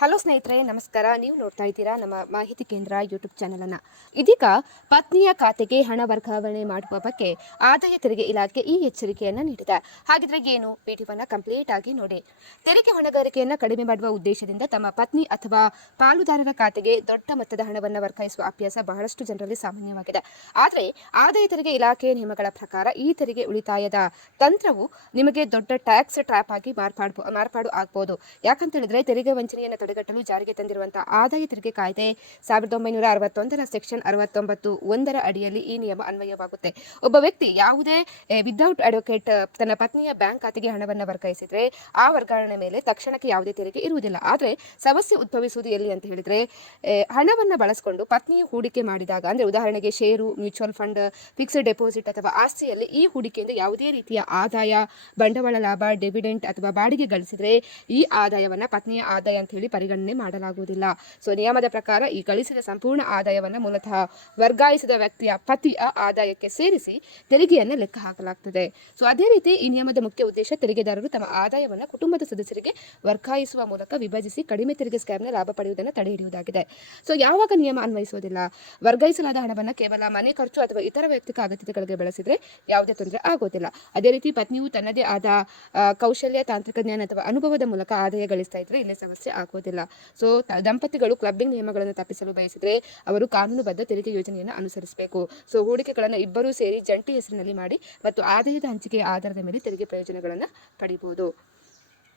Hello ಸ್ನೇಹಿತರೆ, ನಮಸ್ಕಾರ. ನೀವು ನೋಡ್ತಾ ಇದ್ದೀರಾ ನಮ್ಮ ಮಾಹಿತಿ ಕೇಂದ್ರ ಯೂಟ್ಯೂಬ್ ಚಾನಲನ್ನು ಇದೀಗ ಪತ್ನಿಯ ಖಾತೆಗೆ ಹಣ ವರ್ಗಾವಣೆ ಮಾಡುವ ಬಗ್ಗೆ ಆದಾಯ ತೆರಿಗೆ ಇಲಾಖೆ ಈ ಎಚ್ಚರಿಕೆಯನ್ನು ನೀಡಿದೆ. ಹಾಗಿದ್ರೆ ಏನು? ವಿಡಿಯೋವನ್ನು ಕಂಪ್ಲೀಟ್ ಆಗಿ ನೋಡಿ. ತೆರಿಗೆ ಹೊಣೆಗಾರಿಕೆಯನ್ನು ಕಡಿಮೆ ಮಾಡುವ ಉದ್ದೇಶದಿಂದ ತಮ್ಮ ಪತ್ನಿ ಅಥವಾ ಪಾಲುದಾರರ ಖಾತೆಗೆ ದೊಡ್ಡ ಮೊತ್ತದ ಹಣವನ್ನು ವರ್ಗಾಯಿಸುವ ಅಭ್ಯಾಸ ಬಹಳಷ್ಟು ಜನರಲ್ಲಿ ಸಾಮಾನ್ಯವಾಗಿದೆ. ಆದರೆ ಆದಾಯ ತೆರಿಗೆ ಇಲಾಖೆ ನಿಯಮಗಳ ಪ್ರಕಾರ ಈ ತೆರಿಗೆ ಉಳಿತಾಯದ ತಂತ್ರವು ನಿಮಗೆ ದೊಡ್ಡ ಟ್ಯಾಕ್ಸ್ ಟ್ರ್ಯಾಪ್ ಆಗಿ ಮಾರ್ಪಾಡು ಮಾರ್ಪಾಡು ಆಗ್ಬೋದು. ಯಾಕಂತ ಹೇಳಿದ್ರೆ ತೆರಿಗೆ ವಂಚನೆಯನ್ನು ತಡೆಗಟ್ಟಲು ಜಾರಿಗೆ ತಂದಿರುವಂತಹ ಆದಾಯ ತೆರಿಗೆ ಕಾಯ್ದೆ ಸಾವಿರದ ಒಂಬೈನೂರ ಅರವತ್ತೊಂದರ ಸೆಕ್ಷನ್ ಅರವತ್ತೊಂಬತ್ತು ಒಂದರ ಅಡಿಯಲ್ಲಿ ಈ ನಿಯಮ ಅನ್ವಯವಾಗುತ್ತೆ. ಒಬ್ಬ ವ್ಯಕ್ತಿ ಯಾವುದೇ ವಿದೌಟ್ ಅಡ್ವೊಕೇಟ್ ತನ್ನ ಪತ್ನಿಯ ಬ್ಯಾಂಕ್ ಖಾತೆಗೆ ಹಣವನ್ನು ವರ್ಗಾಯಿಸಿದ್ರೆ ಆ ವರ್ಗಾವಣೆ ಮೇಲೆ ತಕ್ಷಣಕ್ಕೆ ಯಾವುದೇ ತೆರಿಗೆ ಇರುವುದಿಲ್ಲ. ಆದರೆ ಸಮಸ್ಯೆ ಉದ್ಭವಿಸುವುದು ಎಲ್ಲಿ ಅಂತ ಹೇಳಿದ್ರೆ ಹಣವನ್ನು ಬಳಸಿಕೊಂಡು ಪತ್ನಿಯು ಹೂಡಿಕೆ ಮಾಡಿದಾಗ, ಅಂದ್ರೆ ಉದಾಹರಣೆಗೆ ಷೇರು ಮ್ಯೂಚುವಲ್ ಫಂಡ್ ಫಿಕ್ಸ್ಡ್ ಡೆಪಾಸಿಟ್ ಅಥವಾ ಆಸ್ತಿಯಲ್ಲಿ ಈ ಹೂಡಿಕೆಯಿಂದ ಯಾವುದೇ ರೀತಿಯ ಆದಾಯ, ಬಂಡವಾಳ ಲಾಭ ಡಿವಿಡೆಂಟ್ ಅಥವಾ ಬಾಡಿಗೆ ಗಳಿಸಿದ್ರೆ ಈ ಆದಾಯವನ್ನ ಪತ್ನಿಯ ಆದಾಯ ಅಂತ ಹೇಳಿ ಪರಿಗಣನೆ ಮಾಡಲಾಗುವುದಿಲ್ಲ. ಸೊ ನಿಯಮದ ಪ್ರಕಾರ ಈ ಗಳಿಸಿದ ಸಂಪೂರ್ಣ ಆದಾಯವನ್ನು ಮೂಲತಃ ವರ್ಗಾಯಿಸಿದ ವ್ಯಕ್ತಿಯ ಪತಿಯ ಆದಾಯಕ್ಕೆ ಸೇರಿಸಿ ತೆರಿಗೆಯನ್ನು ಲೆಕ್ಕ ಹಾಕಲಾಗ್ತದೆ. ಸೊ ಅದೇ ರೀತಿ ಈ ನಿಯಮದ ಮುಖ್ಯ ಉದ್ದೇಶ ತೆರಿಗೆದಾರರು ತಮ್ಮ ಆದಾಯವನ್ನು ಕುಟುಂಬದ ಸದಸ್ಯರಿಗೆ ವರ್ಗಾಯಿಸುವ ಮೂಲಕ ವಿಭಜಿಸಿ ಕಡಿಮೆ ತೆರಿಗೆ ಸ್ಕ್ಯಾಮ್ನ ಲಾಭ ಪಡೆಯುವುದನ್ನು ತಡೆ ಹಿಡಿಯುವುದಾಗಿದೆ. ಸೊ ಯಾವಾಗ ನಿಯಮ ಅನ್ವಯಿಸುವುದಿಲ್ಲ? ವರ್ಗಾಯಿಸಲಾದ ಹಣವನ್ನು ಕೇವಲ ಮನೆ ಖರ್ಚು ಅಥವಾ ಇತರ ವೈಯಕ್ತಿಕ ಅಗತ್ಯತೆಗಳಿಗೆ ಬಳಸಿದ್ರೆ ಯಾವುದೇ ತೊಂದರೆ ಆಗೋದಿಲ್ಲ ಅದೇ ರೀತಿ ಪತ್ನಿಯು ತನ್ನದೇ ಆದ ಕೌಶಲ್ಯ, ತಾಂತ್ರಿಕ ಜ್ಞಾನ ಅಥವಾ ಅನುಭವದ ಮೂಲಕ ಆದಾಯ ಗಳಿಸ್ತಾ ಇದ್ರೆ ಇಲ್ಲಿ ಸಮಸ್ಯೆ ಆಗೋದಿಲ್ಲ ಸೊ ದಂಪತಿಗಳು ಕ್ಲಬ್ಬಿಂಗ್ ನಿಯಮಗಳನ್ನು ತಪ್ಪಿಸಲು ಬಯಸಿದರೆ ಅವರು ಕಾನೂನುಬದ್ಧ ತೆರಿಗೆ ಯೋಜನೆಯನ್ನು ಅನುಸರಿಸಬೇಕು. ಸೊ ಹೂಡಿಕೆಗಳನ್ನು ಇಬ್ಬರೂ ಸೇರಿ ಜಂಟಿ ಹೆಸರಿನಲ್ಲಿ ಮಾಡಿ ಮತ್ತು ಆದಾಯದ ಹಂಚಿಕೆಯ ಆಧಾರದ ಮೇಲೆ ತೆರಿಗೆ ಪ್ರಯೋಜನಗಳನ್ನು ಪಡೆಯಬಹುದು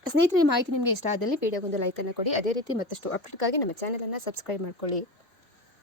ಸ್ನೇಹಿತರೆ ಮಾಹಿತಿ ನಿಮಗೆ ಇಷ್ಟ ಆದಲ್ಲಿ ವಿಡಿಯೋಗೊಂದು ಲೈಕನ್ನು ಕೊಡಿ. ಅದೇ ರೀತಿ ಮತ್ತಷ್ಟು ಅಪ್ಡೇಟ್ಗಾಗಿ ನಮ್ಮ ಚಾನಲನ್ನು ಸಬ್ಸ್ಕ್ರೈಬ್ ಮಾಡ್ಕೊಳ್ಳಿ.